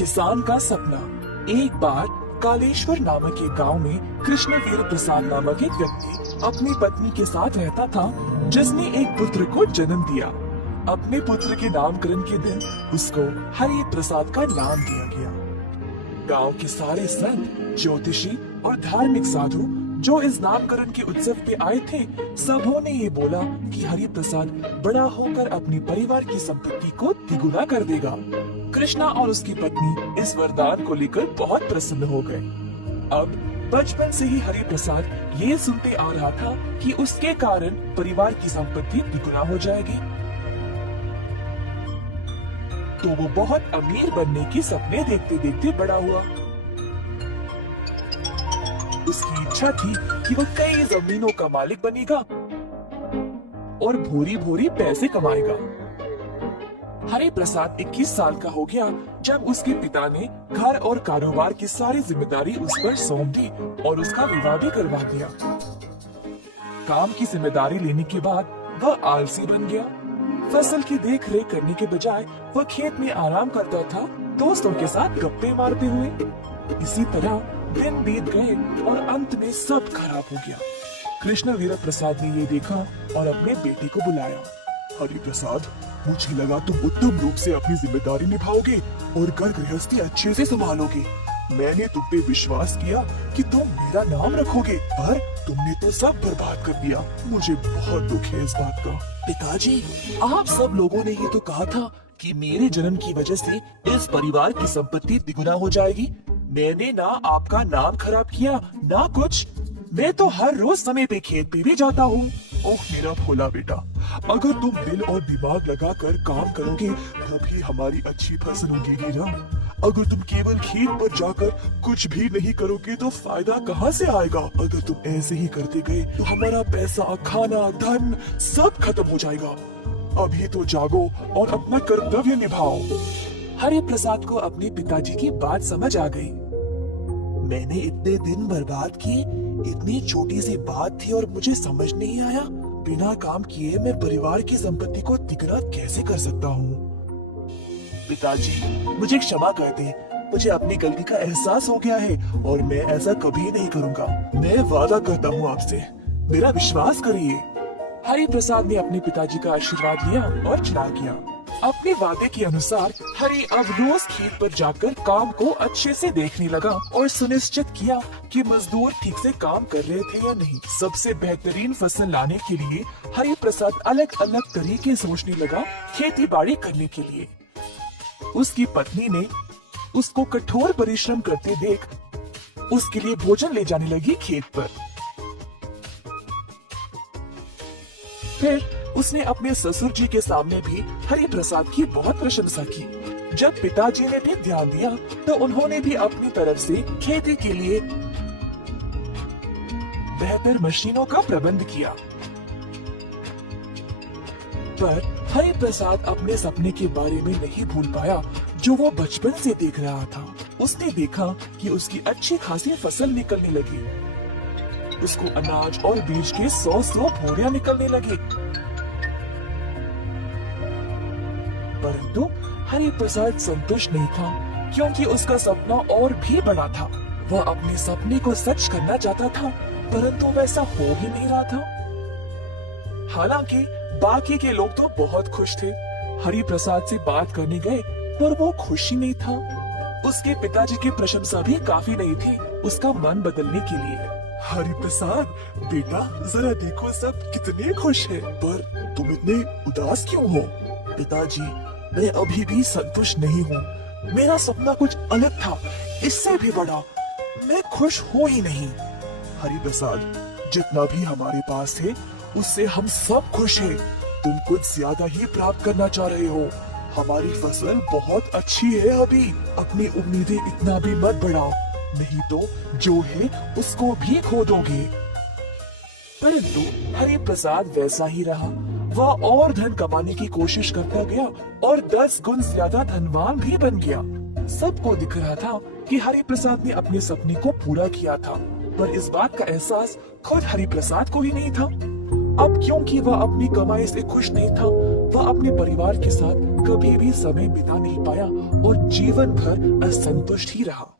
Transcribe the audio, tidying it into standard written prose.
किसान का सपना। एक बार कालेश्वर नामक एक गांव में कृष्णवीर प्रसाद नामक एक व्यक्ति अपनी पत्नी के साथ रहता था, जिसने एक पुत्र को जन्म दिया। अपने पुत्र के नामकरण के दिन उसको हरि प्रसाद का नाम दिया गया। गांव के सारे संत, ज्योतिषी और धार्मिक साधु जो इस नामकरण के उत्सव पे आए थे, सबों ने ये बोला कि हरि प्रसाद बड़ा होकर अपनी परिवार की संपत्ति को द्विगुना कर देगा। कृष्णा और उसकी पत्नी इस वरदान को लेकर बहुत प्रसन्न हो गए। अब बचपन से ही हरि प्रसाद ये सुनते आ रहा था कि उसके कारण परिवार की संपत्ति द्विगुना हो जाएगी, तो वो बहुत अमीर बनने के सपने देखते देखते बड़ा हुआ। उसकी इच्छा थी कि वो कई जमीनों का मालिक बनेगा और भूरी भूरी पैसे कमाएगा। हरि प्रसाद 21 साल का हो गया जब उसके पिता ने घर और कारोबार की सारी जिम्मेदारी उस पर सौंप दी और उसका विवाह भी करवा दिया। काम की जिम्मेदारी लेने के बाद वह आलसी बन गया। फसल की देख रेख करने के बजाय वह खेत में आराम करता था, दोस्तों के साथ गप्पे मारते हुए। इसी तरह दिन बीत गए और अंत में सब खराब हो गया। कृष्णवीर प्रसाद ने ये देखा और अपने बेटे को बुलाया। हरि प्रसाद, मुझे लगा तुम उत्तम रूप से अपनी जिम्मेदारी निभाओगे और घर गृहस्थी अच्छे से संभालोगे। मैंने तुम पे विश्वास किया कि तुम मेरा नाम रखोगे, पर तुमने तो सब बर्बाद कर दिया। मुझे बहुत दुख है इस बात का। पिताजी, आप सब लोगों ने ये तो कहा था कि मेरे जन्म की वजह से इस परिवार की संपत्ति द्विगुना हो जाएगी। मैंने ना आपका नाम खराब किया ना कुछ। मैं तो हर रोज समय पे खेत पे भी जाता हूँ। ओह मेरा भोला बेटा, अगर तुम दिल और दिमाग लगाकर काम करोगे तभी हमारी अच्छी फसल उगेगी ना। अगर तुम केवल खेत पर जाकर कुछ भी नहीं करोगे तो फायदा कहाँ से आएगा। अगर तुम ऐसे ही करते गए तो हमारा पैसा, खाना, धन सब खत्म हो जाएगा। अभी तो जागो और अपना कर्तव्य निभाओ। हरि प्रसाद को अपने पिताजी की बात समझ आ गई। मैंने इतने दिन बर्बाद किए, इतनी छोटी सी बात थी और मुझे समझ नहीं आया। बिना काम किए मैं परिवार की संपत्ति को तिगुना कैसे कर सकता हूँ। पिताजी, मुझे क्षमा कर दे। मुझे अपनी गलती का एहसास हो गया है और मैं ऐसा कभी नहीं करूँगा। मैं वादा करता हूँ आपसे, मेरा विश्वास करिए। हरि प्रसाद ने अपने पिताजी का आशीर्वाद लिया और चला गया। अपने वादे के अनुसार हरि अब रोज खेत पर जाकर काम को अच्छे से देखने लगा और सुनिश्चित किया कि मजदूर ठीक से काम कर रहे थे या नहीं। सबसे बेहतरीन फसल लाने के लिए हरि प्रसाद अलग अलग तरीके सोचने लगा खेती बाड़ी करने के लिए। उसकी पत्नी ने उसको कठोर परिश्रम करते देख उसके लिए भोजन ले जाने लगी खेत पर। फिर उसने अपने ससुर जी के सामने भी हरि प्रसाद की बहुत प्रशंसा की। जब पिताजी ने भी ध्यान दिया तो उन्होंने भी अपनी तरफ से खेती के लिए बेहतर मशीनों का प्रबंध किया। पर हरि प्रसाद अपने सपने के बारे में नहीं भूल पाया जो वो बचपन से देख रहा था। उसने देखा कि उसकी अच्छी खासी फसल निकलने लगी। उसको अनाज और बीज के 100 बोरियां निकलने लगे। परंतु हरि प्रसाद संतुष्ट नहीं था, क्योंकि उसका सपना और भी बड़ा था। वह अपने सपने को सच करना चाहता था, परंतु वैसा हो ही नहीं रहा था। हालांकि बाकी के लोग तो बहुत खुश थे। हरि प्रसाद से बात करने गए पर वो खुश ही नहीं था। उसके पिताजी की प्रशंसा भी काफी नहीं थी उसका मन बदलने के लिए। हरि प्रसाद बेटा, जरा देखो सब कितने खुश हैं, पर तुम इतने उदास क्यों हो? पिताजी, मैं अभी भी संतुष्ट नहीं हूँ। मेरा सपना कुछ अलग था, इससे भी बड़ा। मैं खुश हो ही नहीं। हरि प्रसाद, जितना भी हमारे पास है उससे हम सब खुश हैं। तुम कुछ ज्यादा ही प्राप्त करना चाह रहे हो। हमारी फसल बहुत अच्छी है अभी। अपनी उम्मीदें इतना भी मत बढ़ाओ, नहीं तो जो है उसको भी खो दोगे। परंतु हरि प्रसाद वैसा ही रहा। वह और धन कमाने की कोशिश करता गया और 10 गुण ज्यादा धनवान भी बन गया। सबको दिख रहा था कि हरि प्रसाद ने अपने सपने को पूरा किया था, पर इस बात का एहसास खुद हरि प्रसाद को ही नहीं था। अब क्योंकि वह अपनी कमाई से खुश नहीं था, वह अपने परिवार के साथ कभी भी समय बिता नहीं पाया और जीवन भर असंतुष्ट ही रहा।